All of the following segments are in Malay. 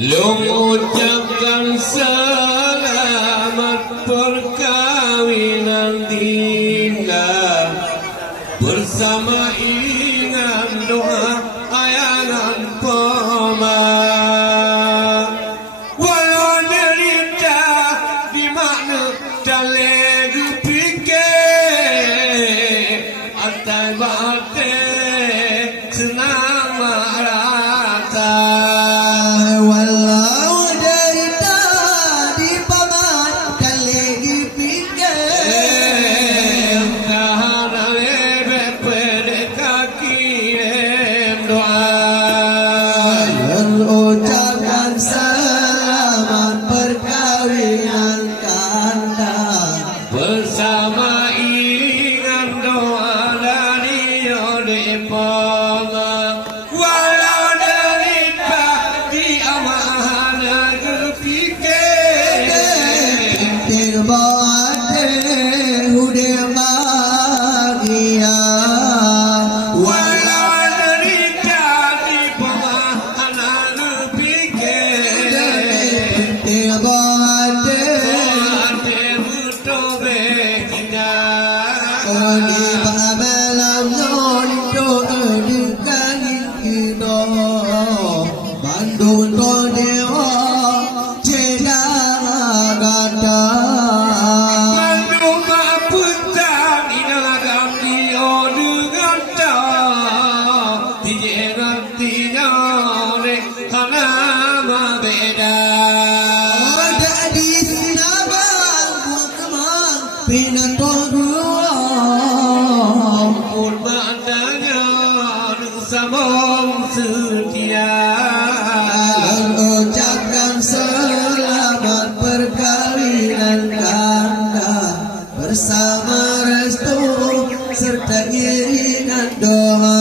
Mengucapkan selamat perkawinan Dinda bersama ingat doa ayanan poma. Walau derita di mana dalegu pikir atai bate senang marata. Bersama ingat doa dari Yodepama. Walau derita di amana kepikir Pintir bate hude bahagia. Walau derita di pemahana kepikir Pintir bate Odi babelam nonto edikan kido Bandung to dewa ceda gada Bandung maputan inagam dio dengan ta Tijeran tinyore hana mabeda Ada di sinabang buat kemang pinato Sabong setia mengucapkan selamat perkawinan Kanda bersama restu serta iringan doa.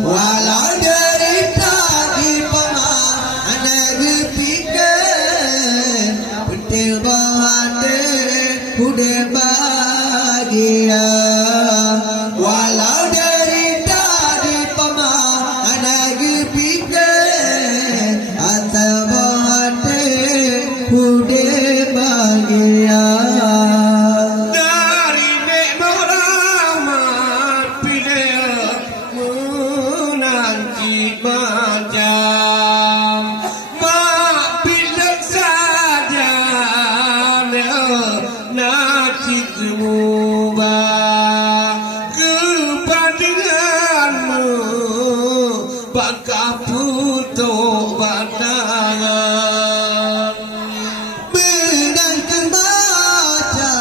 Walau derita di pemahana kepikir pentil bahade hude bahagia. Walau dari nikmat rahmat pilihan menanti macam mak pilih saja nanti mubah kepadanya bakal putus batangan. Menangkan baca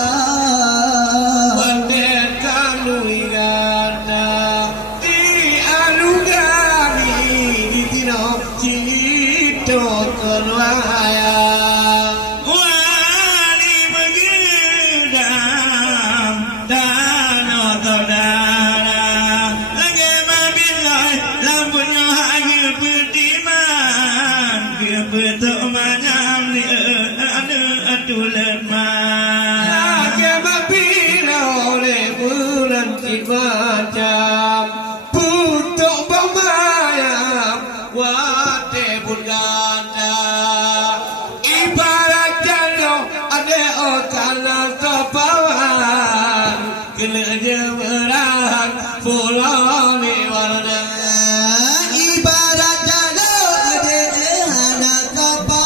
Pendekkan nuigana di anugani di tino cito terwayang. Wali begedam dan otodana lagi mabilai lampunya hanya beriman ke betul manam ni ada atuleman lagi mabila oleh bulan macam putuk bermayam wate pun ganda ibarat jalo ada okala topawan kena je berang pulau ni warna ibarat jalo ade anak kapal